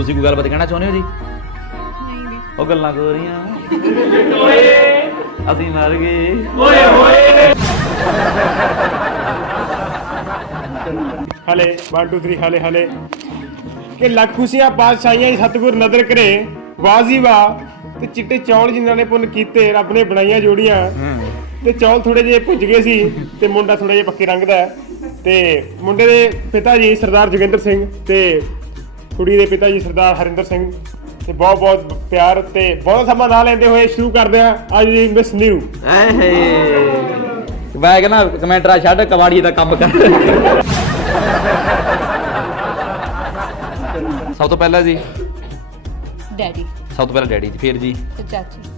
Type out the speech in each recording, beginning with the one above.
ਤੁਸੀਂ ਕੋਈ ਗੱਲਬਾਤ ਕਹਿਣਾ ਚਾਹੁੰਦੇ ਹੋ ਜੀ? ਨਹੀਂ ਜੀ। ਉਹ ਗੱਲਾਂ ਕਰ ਰਹੀਆਂ? ਅਸੀਂ ਮਰ ਗਏ। ਹਲੇ 1 2 3 ਹਲੇ ਹਲੇ। ਕਿ ਲੱਖ ਖੁਸ਼ੀਆਂ ਬਾਦਸ਼ਾਹੀਆਂ ਹੀ ਸਤਿਗੁਰ ਨਦਰ ਕਰੇ। ਵਾਜੀ ਵਾਹ ਤੇ ਚਿੱਟੇ ਚੌਲ ਜਿਨ੍ਹਾਂ ਨੇ ਪੁੰਨ ਕੀਤੇ ਰੱਬ ਨੇ ਬਣਾਈਆਂ ਜੋੜੀਆਂ। ਤੇ ਚੌਲ ਥੋੜੇ ਜਿਹੇ ਭੁੱਜ ਗਏ ਸੀ ਤੇ ਮੁੰਡਾ ਥੋੜਾ ਜਿਹਾ ਪੱਕੇ ਰੰਗ ਦਾ ਹੈ। ਤੇ ਮੁੰਡੇ ਦੇ ਪਿਤਾ ਜੀ ਸਰਦਾਰ ਜੋਗਿੰਦਰ ਸਿੰਘ ਤੇ ਕੁੜੀ ਦੇ ਪਿਤਾ ਜੀ ਸਰਦਾਰ ਹਰਿੰਦਰ ਸਿੰਘ ਤੇ ਬਹੁਤ ਬਹੁਤ ਪਿਆਰ ਤੇ ਬਹੁਤ ਸਮਾਂ ਨਾ ਲੈਂਦੇ ਹੋਏ ਸ਼ੁਰੂ ਕਰਦੇ ਆ ਅੱਜ ਦੀ ਮਿਸ ਨਿਊ ਐਹੇ ਮੈਂ ਕਹਿੰਦਾ ਕਮੈਂਟਰਾ ਛੱਡ ਕਬਾੜੀ ਦਾ ਕੰਮ ਕਰ। ਸਭ ਤੋਂ ਪਹਿਲਾਂ ਜੀ। ਡੈਡੀ ਸਭ ਤੋਂ ਪਹਿਲਾਂ ਡੈਡੀ ਜੀ ਫਿਰ ਜੀ। ਤੇ ਚਾਚੀ।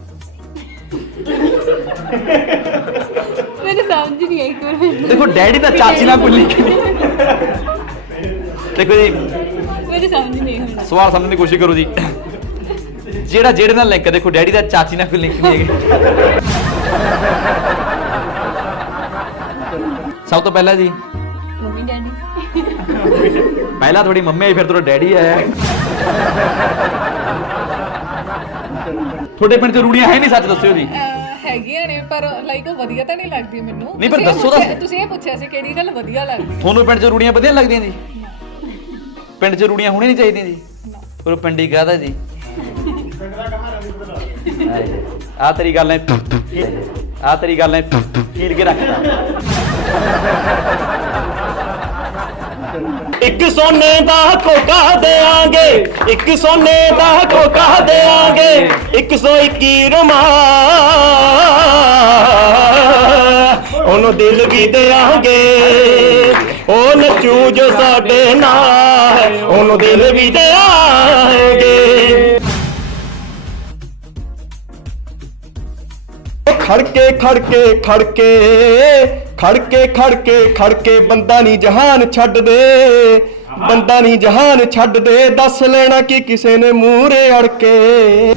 ਮੈਨੂੰ ਸਮਝ ਨਹੀਂ ਆਈ ਕੋਈ ਦੇਖੋ ਡੈਡੀ ਤਾਂ ਚਾਚੀ ਨਾਲ ਕੋਈ ਲਿੰਕ ਨਹੀਂ ਦੇਖੋ ਜੀ ਸਮਝ ਨਹੀਂ ਸਵਾਲ ਸਮਝਣ ਦੀ ਕੋਸ਼ਿਸ਼ ਕਰੋ ਜੀ। ਜਿਹੜਾ ਜਿਹੜੇ ਨਾਲ ਲਿੰਕ ਦੇਖੋ ਡੈਡੀ ਦਾ ਚਾਚੀ ਨਾਲ ਕੋਈ ਲਿੰਕ ਨਹੀਂ ਹੈਗਾ। ਸਭ ਤੋਂ ਪਹਿਲਾਂ ਜੀ। Mummy daddy. ਪਹਿਲਾਂ ਤੁਹਾਡੀ ਮੰਮੀ ਆਈ ਫਿਰ ਤੁਹਾਡਾ ਡੈਡੀ ਆਇਆ। ਤੁਹਾਡੇ ਪਿੰਡ ਚ ਰੂੜੀਆਂ ਹੈ ਨਹੀਂ ਸੱਚ ਦੱਸਿਓ ਜੀ। ਹੈਗੀਆਂ ਨੇ ਪਰ ਲਾਈਕ ਵਧੀਆ ਤਾਂ ਨਹੀਂ ਲੱਗਦੀ ਮੈਨੂੰ। ਨਹੀਂ, ਪਰ ਤੁਸੀਂ ਇਹ ਦੱਸੋ ਤਾਂ ਪੁੱਛਿਆ- ਤੁਸੀਂ ਇਹ ਪੁੱਛਿਆ ਸੀ ਕਿਹੜੀ ਗੱਲ ਵਧੀਆ ਲੱਗਦੀ। ਤੁਹਾਨੂੰ ਪਿੰਡ ਚ ਰੂੜੀਆਂ ਵਧੀਆ ਲੱਗਦੀਆਂ ਜੀ? ਪਿੰਡ ਚ ਰੂੜੀਆਂ ਹੋਣੀ ਨਹੀਂ ਚਾਹੀਦੀਆਂ ਜੀ? ਪਰ ਉਹ ਪਿੰਡੀ ਕਹਦਾ ਜੀ? ਆ ਤੇਰੀ ਗੱਲ ਨੇ ਆ ਤੇਰੀ ਗੱਲ ਨੇ ਕੀਲ ਕੇ ਰੱਖਦਾ। ਇੱਕ ਸੋਨੇ ਦਾ ਕੋਕਾ ਦੇਾਂਗੇ ਇੱਕ ਸੋਨੇ ਦਾ ਕੋਕਾ ਦੇਾਂਗੇ 121 ਰੁਮਾ ਉਹਨੂੰ ਦਿਲ ਵੀ ਦੇਾਂਗੇ ਉਹ ਨੱਚੂ ਜੋ ਸਾਡੇ ਨਾਲ ਉਹਨੂੰ ਦਿਲ ਵੀ ਦੇਾਂਗੇ ਖੜਕੇ ਖੜਕੇ ਖੜਕੇ ਖੜਕੇ ਖੜਕੇ ਖੜਕੇ ਬੰਦਾ ਨਹੀਂ ਜਹਾਨ ਛੱਡ ਦੇ। ਬੰਦਾ ਨਹੀਂ ਜਹਾਨ ਛੱਡ ਦੇ, ਦੱਸ ਲੈਣਾ ਕਿ ਕਿਸੇ ਨੇ ਮੂਹਰੇ ਅੜ ਕੇ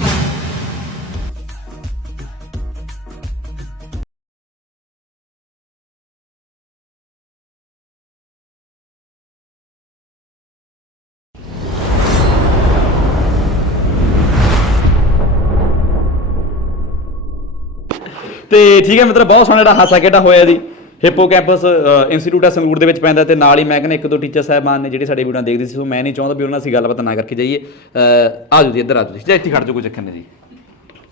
ਤੇ ਠੀਕ ਹੈ ਮਿੱਤਰ ਬਹੁਤ ਸੋਹਣਾ ਜਿਹੜਾ ਹਾਸਾ ਖੇਡਾ ਹੋਇਆ ਜੀ। ਹਿਪੋ ਕੈਂਪਸ ਇੰਸਟੀਚਿਊਟ ਆ ਸੰਗਰੂਰ ਦੇ ਵਿੱਚ ਪੈਂਦਾ ਤੇ ਨਾਲ ਹੀ ਮੈਂ ਕਹਿੰਦਾ ਇੱਕ ਦੋ ਟੀਚਰ ਸਾਹਿਬਾਨ ਨੇ ਜਿਹੜੇ ਸਾਡੇ ਵੀਡੀਓ ਦੇਖਦੇ ਸੀ ਸੋ ਮੈਂ ਨਹੀਂ ਚਾਹੁੰਦਾ ਵੀ ਉਹਨਾਂ ਨਾਲ ਅਸੀਂ ਗੱਲਬਾਤ ਨਾ ਕਰਕੇ ਜਾਈਏ। ਆ ਜਾਓ ਜੀ ਇੱਧਰ ਆ ਜਾਓ ਜੀ ਜਾਂ ਇੱਥੇ ਖੜ ਜਾਓ ਕੋਈ ਚੱਕਰ ਨਹੀਂ ਜੀ।